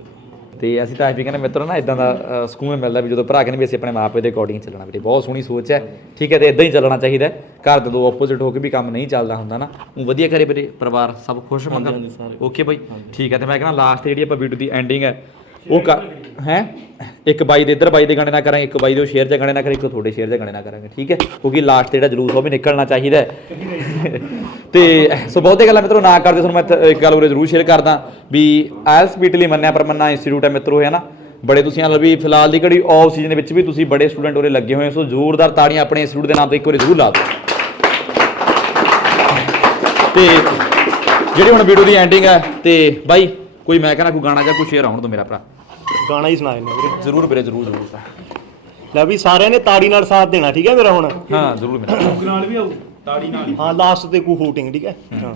ਤੇ ਅਸੀਂ ਤਾਂ ਵੀ ਕਹਿੰਦੇ ਮਿੱਤਰੋ ਨਾ ਇਦਾਂ ਦਾ ਸਕੂਨ ਮਿਲਦਾ ਵੀ ਜਦੋਂ ਭਰਾ ਕਹਿੰਦੇ ਵੀ ਅਸੀਂ ਆਪਣੇ ਮਾਪੇ ਦੇ ਅਕੋਰਡਿੰਗ ਚੱਲਣਾ ਵੀਰੇ ਬਹੁਤ ਸੋਹਣੀ ਸੋਚ ਹੈ ਠੀਕ ਹੈ ਤੇ ਇਦਾਂ ਹੀ ਚੱਲਣਾ ਚਾਹੀਦਾ। ਘਰ ਦੇ ਦੋ ਆਪੋਜ਼ਿਟ ਹੋ ਕੇ ਵੀ ਕੰਮ ਨਹੀਂ ਚੱਲਦਾ ਹੁੰਦਾ ਨਾ ਉਹ ਵਧੀਆ ਕਰੇ ਵੀਰੇ ਪਰਿਵਾਰ ਸਭ ਖੁਸ਼ ਮੰਗਾ ਹਾਂਜੀ, ਸਾਰੇ। ਓਕੇ ਬਾਈ ਠੀਕ ਹੈ ਤੇ ਮੈਂ ਕਹਿੰਦਾ ਲਾਸਟ ਜਿਹੜੀ ਆਪਾਂ ਵੀਡੀਓ ਦੀ ਐਂਡਿੰਗ ਹੈ ਉਹ ਹੈ ਇੱਕ ਬਾਈ ਦੇ ਇੱਧਰ ਬਾਈ ਦੇ ਗਾਣੇ ਨਾ ਕਰਾਂਗੇ ਇੱਕ ਬਾਈ ਦੇ ਸ਼ੇਅਰ ਦੇ ਗਾਣੇ ਨਾ ਕਰਾਂਗੇ ਇੱਕ ਤੁਹਾਡੇ ਸ਼ੇਅਰ ਦੇ ਗਾਣੇ ਨਾ ਕਰਾਂਗੇ ਠੀਕ ਹੈ ਕਿਉਂਕਿ ਲਾਸਟ ਜਿਹੜਾ ਜਲੂਸ ਉਹ ਵੀ ਨਿਕਲਣਾ ਚਾਹੀਦਾ ਹੈ। ਤੇ ਸੋ ਬਹੁਤੇ ਗੱਲਾਂ ਮਿੱਤਰੋ ਨਾ ਕਰਦੇ ਤੁਹਾਨੂੰ ਮੈਂ ਇੱਕ ਗੱਲ ਉਰੇ ਜ਼ਰੂਰ ਸ਼ੇਅਰ ਕਰਦਾ ਵੀ ਆਇਲਸ ਬੀਟ ਲਈ ਮੰਨਿਆ ਪਰ ਮੰਨਾ ਇੰਸਟੀਚਿਊਟ ਹੈ ਮਿੱਤਰੋ ਹੈ ਨਾ? ਬੜੇ ਤੁਸੀਂ ਹਾਲ ਵੀ ਫਿਲਹਾਲ ਦੀ ਘੜੀ ਆਫ ਸੀਜ਼ਨ ਦੇ ਵਿੱਚ ਵੀ ਤੁਸੀਂ ਬੜੇ ਸਟੂਡੈਂਟ ਉਰੇ ਲੱਗੇ ਹੋਏ ਹੋ ਸੋ ਜ਼ੋਰਦਾਰ ਤਾੜੀਆਂ ਆਪਣੇ ਇੰਸਟੀਚਿਊਟ ਦੇ ਨਾਮ ਤੇ ਇੱਕ ਵਾਰੀ ਜ਼ਰੂਰ ਲਾ ਦਿਓ। ਤੇ ਜਿਹੜੀ ਹੁਣ ਵੀਡੀਓ ਦੀ ਐਂਡਿੰਗ ਹੈ ਤੇ ਬਾਈ ਕੋਈ ਮੈਂ ਕਹਿੰਦਾ ਕੋਈ ਗਾਣਾ ਜਾਂ ਕੋਈ ਸ਼ੇਅਰ ਆਉਣ ਤੋਂ ਮੇਰਾ ਭਰਾ? ਗਾਣਾ ਹੀ ਸੁਣਾ ਦਿੰਦੇ ਵੀਰੇ। ਜ਼ਰੂਰ ਵੀਰੇ ਜ਼ਰੂਰ ਜ਼ਰੂਰ। ਲੈ ਵੀ ਸਾਰਿਆਂ ਨੇ ਤਾੜੀ ਨਾਲ ਸਾਥ ਦੇਣਾ ਠੀਕ ਹੈ ਮੇਰਾ ਹੁਣ? ਹਾਂ ਜ਼ਰੂਰ ਮੇਰਾ ਹਾਂ। ਲਾਸਟ ਤੇ ਕੋ ਹੂਟਿੰਗ ਠੀਕ ਹੈ? ਹਾਂ।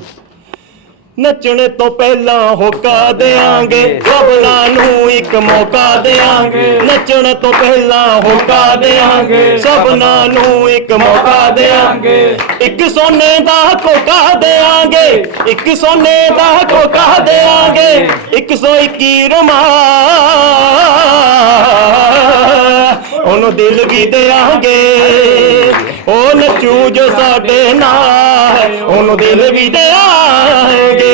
ਨੱਚਣ ਤੋਂ ਪਹਿਲਾਂ ਹੋਕਾ ਦੇਾਂਗੇ ਸਭਨਾਂ ਨੂੰ ਇੱਕ ਮੌਕਾ ਦੇਾਂਗੇ ਨੱਚਣ ਤੋਂ ਪਹਿਲਾਂ ਹੋਕਾ ਦੇਾਂਗੇ ਸਭਨਾਂ ਨੂੰ ਇੱਕ ਮੌਕਾ ਦੇਾਂਗੇ ਇੱਕ ਸੋਨੇ ਦਾ ਕੋਕਾ ਦੇਾਂਗੇ ਇੱਕ ਸੋਨੇ ਦਾ ਕੋਕਾ ਦੇਾਂਗੇ 121 ਰੁਮਾ ਉਹਨੂੰ ਦਿਲ ਵੀ ਦੇਾਂਗੇ ਉਹ ਨੱਚੂ ਜੋ ਸਾਡੇ ਨਾਲ, ਉਹਨੂੰ ਦਿਲ ਵੀ ਦੇਾਂਗੇ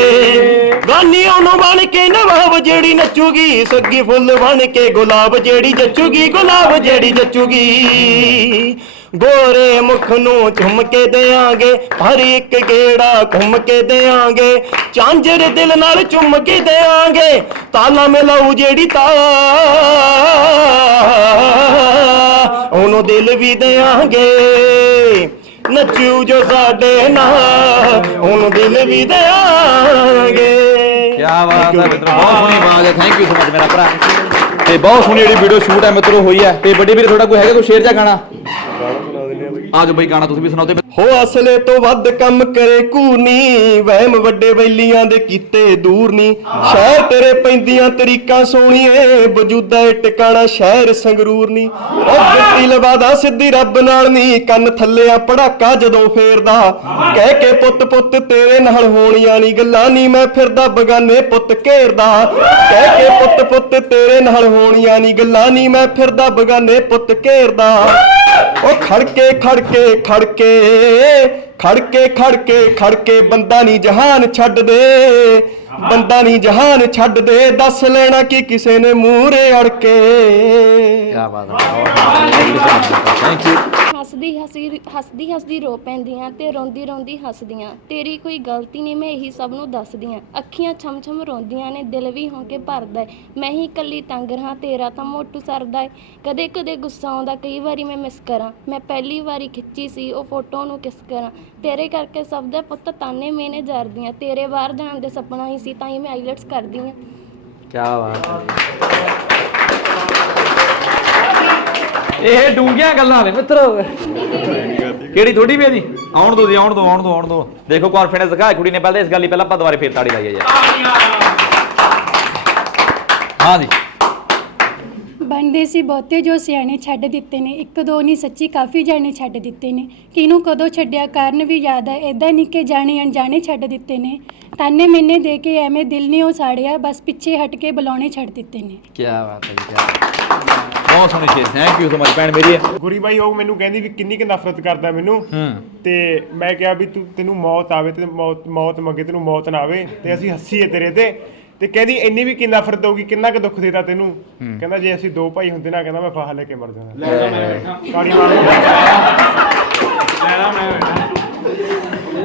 ਗਾਨੀ ਉਹਨੂੰ ਬਣ ਕੇ ਨਵਾਬ ਜਿਹੜੀ ਨੱਚੂਗੀ, ਸੱਗੀ ਫੁੱਲ ਬਣ ਕੇ ਗੁਲਾਬ ਜਿਹੜੀ ਜੱਚੂਗੀ, ਗੁਲਾਬ ਜਿਹੜੀ ਜੱਚੂਗੀ। ਗੋਰੇ ਮੁਖ ਨੂੰ ਝੁੰਮ ਕੇ ਦੇਾਂਗੇ ਹਰ ਇੱਕ ਗੇੜਾ ਘੁੰਮ ਕੇ ਦੇਾਂਗੇ ਚਾਂਜਰ ਦਿਲ ਨਾਲ ਚੁੰਮ ਕੇ ਦੇਾਂਗੇ ਤਾਲਾ ਮਿਲਾਉ ਜਿਹੜੀ ਤਾ। ਉਹਨੂੰ ਦਿਲ ਵੀ ਦੇਾਂਗੇ ਨੱਚੂ ਜੋ ਸਾਡੇ ਨਾਲ ਉਹਨੂੰ ਦਿਲ ਵੀ ਦੇਾਂਗੇ ਕੀ ਬਾਤ ਹੈ ਮਿੱਤਰੋ ਬਹੁਤ ਸੋਹਣੀ ਆਵਾਜ਼ ਹੈ ਥੈਂਕ ਯੂ ਸੋ ਮਚ ਮੇਰਾ ਭਰਾ। ਤੇ ਬਹੁਤ ਸੋਹਣੀ ਜਿਹੜੀ ਵੀਡੀਓ ਸ਼ੂਟ ਹੈ ਮਿੱਤਰੋ ਹੋਈ ਹੈ। ਤੇ ਵੱਡੇ ਵੀਰ ਤੁਹਾਡਾ ਕੋਈ ਹੈਗਾ ਕੋਈ ਸ਼ੇਰ ਜਾਂ ਗਾਣਾ? ਆ ਬਈ ਗਾਣਾ ਤੁਸੀਂ ਵੀ ਸੁਣਾਓ ਤੇ ਹੋ ਅਸਲੇ ਤੋਂ ਵੱਧ ਕੰਮ ਕਰੇ ਕੂਨੀ, ਵਹਿਮ ਵੱਡੇ ਬੈਲੀਆਂ ਦੇ ਕੀਤੇ ਦੂਰ ਨਹੀਂ ਸ਼ਹਿਰ ਤੇਰੇ ਪੈਂਦੀਆਂ ਤਰੀਕਾਂ ਸੋਹਣੀਏ ਵਜੂਦਾ ਏ ਟਿਕਾਣਾ ਸ਼ਹਿਰ ਸੰਗਰੂਰ ਨਹੀਂ ਉਹ ਗੱਡੀ ਲਵਾਦਾ ਸਿੱਧੀ ਰੱਬ ਨਾਲ ਨਹੀਂ ਕੰਨ ਥੱਲੇ ਆ ਪੜਾਕਾ ਜਦੋਂ ਫੇਰਦਾ। ਕਹਿ ਕੇ ਪੁੱਤ ਪੁੱਤ ਤੇਰੇ ਨਾਲ ਹੋਣੀਆਂ ਨਹੀਂ ਗੱਲਾਂ ਨਹੀਂ ਮੈਂ ਫਿਰਦਾ ਬਗਾਨੇ ਪੁੱਤ ਘੇਰਦਾ। ਕਹਿ ਕੇ ਪੁੱਤ ਪੁੱਤ ਤੇਰੇ ਨਾਲ ਹੋਣੀਆਂ ਨਹੀਂ ਗੱਲਾਂ ਨਹੀਂ ਮੈਂ ਫਿਰਦਾ ਬਗਾਨੇ ਪੁੱਤ ਘੇਰਦਾ। ਉਹ ਖੜਕੇ ਖੜਕੇ ਖੜਕੇ ਖੜਕੇ ਖੜਕੇ ਖੜਕੇ ਬੰਦਾ ਨਹੀਂ ਜਹਾਨ ਛੱਡ ਦੇ। ਬੰਦਾ ਨਹੀਂ ਜਹਾਨ ਛੱਡ ਦੇ। ਦੱਸ ਲੈਣਾ ਕਿ ਕਿਸੇ ਨੇ ਮੂਹਰੇ ਅੜ ਕੇ ਕੀ ਬਾਤ ਹੈ। ਥੈਂਕ ਯੂ ਹੱਸਦੀ ਹੱਸਦੀ ਹੱਸਦੀ ਹੱਸਦੀ ਰੋ ਪੈਂਦੀਆਂ ਤੇ ਰੋਂਦੀ ਰੋਂਦੀ ਹੱਸਦੀਆਂ। ਤੇਰੀ ਕੋਈ ਗਲਤੀ ਨਹੀਂ ਮੈਂ ਇਹੀ ਸਭ ਨੂੰ ਦੱਸਦੀਆਂ ਅੱਖੀਆਂ ਛਮ ਛਮ ਰੋਂਦੀਆਂ ਨੇ ਦਿਲ ਵੀ ਹੋ ਕੇ ਭਰਦਾ ਏ ਮੈਂ ਹੀ ਇਕੱਲੀ ਤੰਗ ਰਹਾ ਤੇਰਾ ਤਾਂ ਮੋਟੂ ਸਰਦਾ ਏ ਕਦੇ ਕਦੇ ਗੁੱਸਾ ਆਉਂਦਾ ਕਈ ਵਾਰੀ ਮੈਂ ਮਿਸ ਕਰਾਂ। ਮੈਂ ਪਹਿਲੀ ਵਾਰੀ ਖਿੱਚੀ ਸੀ ਉਹ ਫੋਟੋ ਨੂੰ ਕਿਸ ਕਰਾਂ। ਤੇਰੇ ਕਰਕੇ ਸਭ ਦੇ ਪੁੱਤ ਤਾਨੇ ਮੇਨੇ ਜਰਦੀਆਂ ਤੇਰੇ ਬਾਹਰ ਜਾਣ ਦੇ ਸੁਪਨਾ ਹੀ ਸੀ ਤਾਂ ਹੀ ਮੈਂ ਆਈਲਟਸ ਕਰਦੀ ਹਾਂ ਕੀ ਬਾਤ ਹੈ ਇਹ ਡੂੰਘੀਆਂ ਗੱਲਾਂ ਨੇ ਮਿੱਤਰੋ। ਕਿਹੜੀ ਥੋੜੀ ਵੀ ਜੀ? ਆਉਣ ਦੋ ਜੀ ਆਉਣ ਦੋ ਆਉਣ ਦੋ ਆਉਣ ਦੋ। ਦੇਖੋ ਕੌਨਫੀਡੈਂਸ ਦਿਖਾਇਆ ਕੁੜੀ ਨੇ ਪਹਿਲੇ ਇਸ ਗੱਲ ਹੀ ਪਹਿਲਾਂ ਆਪਾਂ ਦੁਬਾਰੇ ਫੇਰ ਤਾੜੀ ਲਾਈਏ ਯਾਰ ਹਾਂ ਜੀ। ਬਣਦੇ ਸੀ ਬਹੁਤੇ ਜੋ ਸਿਆਣੇ ਛੱਡ ਦਿੱਤੇ ਨੇ ਇੱਕ ਦੋ ਨਹੀਂ ਸੱਚੀ ਕਾਫੀ ਜਾਣੇ ਛੱਡ ਦਿੱਤੇ ਨੇ। ਕਿਹਨੂੰ ਕਦੋਂ ਛੱਡਿਆ ਕਾਰਨ ਵੀ ਯਾਦ ਹੈ ਐਦਾਂ ਨਹੀਂ ਕਿ ਜਾਣੇ ਅਣਜਾਣੇ ਛੱਡ ਦਿੱਤੇ ਨੇ। ਤਾਨੇ ਮੈਨੇ ਦੇ ਕੇ ਐਵੇਂ ਦਿਲ ਨਹੀਂ ਉਹ ਸਾੜਿਆ ਬਸ ਪਿੱਛੇ ਹਟ ਕੇ ਬੁਲਾਉਣੇ ਛੱਡ ਦਿੱਤੇ ਨੇ। ਕੀ ਬਾਤ ਹੈ ਜੀ ਕੀ ਬਹੁਤ ਸੋਹਣੀ ਸ਼ੇਰ ਥੈਂਕ ਯੂ ਸੋ ਮਚ ਭੈਣ ਮੇਰੀ। ਗੁਰੀ ਬਾਈ ਉਹ ਮੈਨੂੰ ਕਹਿੰਦੀ ਵੀ ਕਿੰਨੀ ਕਿ ਨਫ਼ਰਤ ਕਰਦਾ ਮੈਨੂੰ। ਹੂੰ। ਤੇ ਮੈਂ ਕਿਹਾ ਵੀ ਤੂੰ ਤੈਨੂੰ ਮੌਤ ਆਵੇ ਤੇ ਮੌਤ ਮੌਤ ਮੰਗੇ ਤੈਨੂੰ ਮੌਤ ਨਾ ਆਵੇ ਤੇ ਅਸੀਂ ਹੱਸੀਏ ਤੇਰੇ ਤੇ। ਤੇ ਕਹਿੰਦੀ ਇੰਨੀ ਵੀ ਕੀ ਨਫ਼ਰਤ ਹੋਊਗੀ ਕਿੰਨਾ ਕੁ ਦੁੱਖ ਦੇਤਾ ਤੈਨੂੰ? ਕਹਿੰਦਾ ਜੇ ਅਸੀਂ ਦੋ ਭਾਈ ਹੁੰਦੇ ਨਾ ਕਹਿੰਦਾ ਮੈਂ ਫਾਹਾ ਲੈ ਕੇ ਮਰ ਜਾਣਾ। ਲੈ ਮੈਂ ਬੈਠਾ। ਕਾੜੀ ਮਾਰ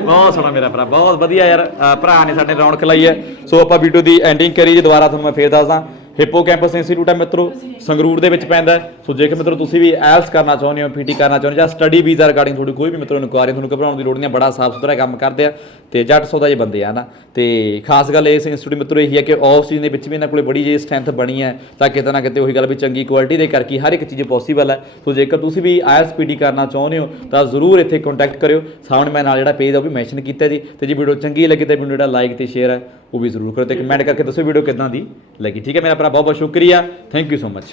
ਬਹੁਤ ਸੋਹਣਾ ਮੇਰਾ ਭਰਾ ਬਹੁਤ ਵਧੀਆ ਯਾਰ ਭਰਾ ਨੇ ਸਾਡੇ ਰੌਣਕ ਲਾਈ ਹੈ। ਸੋ ਆਪਾਂ ਵੀਡੀਓ ਦੀ ਐਂਡਿੰਗ ਕਰੀ ਜੀ ਦੁਬਾਰਾ ਤੁਹਾਨੂੰ ਮੈਂ ਫੇਰ ਦੱਸਦਾ। ਹਿਪੋ ਕੈਂਪਸ ਇੰਸਟੀਚਿਊਟ ਹੈ ਮਿੱਤਰੋ ਸੰਗਰੂਰ ਦੇ ਵਿੱਚ ਪੈਂਦਾ। ਸੋ ਜੇ ਕਿ ਮਿੱਤਰੋ ਤੁਸੀਂ ਵੀ ਐਲਸ ਕਰਨਾ ਚਾਹੁੰਦੇ ਹੋ ਪੀਟੀ ਕਰਨਾ ਚਾਹੁੰਦੇ ਹੋ ਜਾਂ ਸਟੱਡੀ ਵੀਜ਼ਾ ਰਿਗਾਰਡਿੰਗ ਤੁਹਾਡੀ ਕੋਈ ਵੀ ਮਿੱਤਰੋ ਇਨਕੁਆਰੀ ਤੁਹਾਨੂੰ ਘਬਰਾਉਣ ਦੀ ਲੋੜ ਨਹੀਂ ਬੜਾ ਸਾਫ਼ ਸੁਥਰਾ ਕੰਮ ਕਰਦੇ ਆ ਤੇ ਜੱਟ ਸੌਦਾ ਜੇ ਬੰਦੇ ਆ ਨਾ ਤੇ ਖਾਸ ਗੱਲ ਇਸ ਇੰਸਟੀਚਿਊਟ ਮਿੱਤਰੋ ਇਹੀ ਹੈ ਕਿ ਆਫ ਸੀਜ਼ਨ ਦੇ ਵਿੱਚ ਵੀ ਇਹਨਾਂ ਕੋਲੇ ਬੜੀ ਜੀ ਸਟਰੈਂਥ ਬਣੀ ਹੈ ਤਾਂ ਕਿਤੇ ਨਾ ਕਿਤੇ ਉਹੀ ਗੱਲ ਵੀ ਚੰਗੀ ਕੁਆਲਿਟੀ ਦੇ ਕਰਕੇ ਹਰ ਇੱਕ ਚੀਜ਼ ਪੋਸੀਬਲ ਹੈ। ਸੋ ਜੇਕਰ ਤੁਸੀਂ ਵੀ ਆਈਐਲਸ ਪੀਟੀ ਕਰਨਾ ਚਾਹੁੰਦੇ ਹੋ ਤਾਂ ਜ਼ਰੂਰ ਇੱਥੇ ਕੰਟੈਕਟ ਕਰਿਓ। ਸਾਊਂਡ ਮੈਂ ਨਾਲ ਜਿਹੜਾ ਪੇਜ ਆ ਉਹ ਵੀ ਮੈਂਸ਼ਨ ਕੀਤਾ ਜੀ। ਤੇ ਜੇ ਵੀਡੀਓ ਚੰਗੀ ਲੱਗੀ ਤਾਂ ਵੀਡੀਓ ਜਿਹੜਾ ਲਾਈਕ ਤੇ ਸ਼ੇਅਰ ਹੈ ਉਹ ਵੀ ਜ਼ਰੂਰ ਕਰੋ ਤੇ ਕਮੈਂਟ ਕਰਕੇ ਦੱਸੋ ਵੀਡੀਓ ਕਿਦਾਂ ਦੀ ਲੱਗੀ। ਠੀਕ ਹੈ, ਮੇਰਾ ਭਰਾ ਬਹੁਤ ਬਹੁਤ ਸ਼ੁਕਰੀਆ। Thank you so much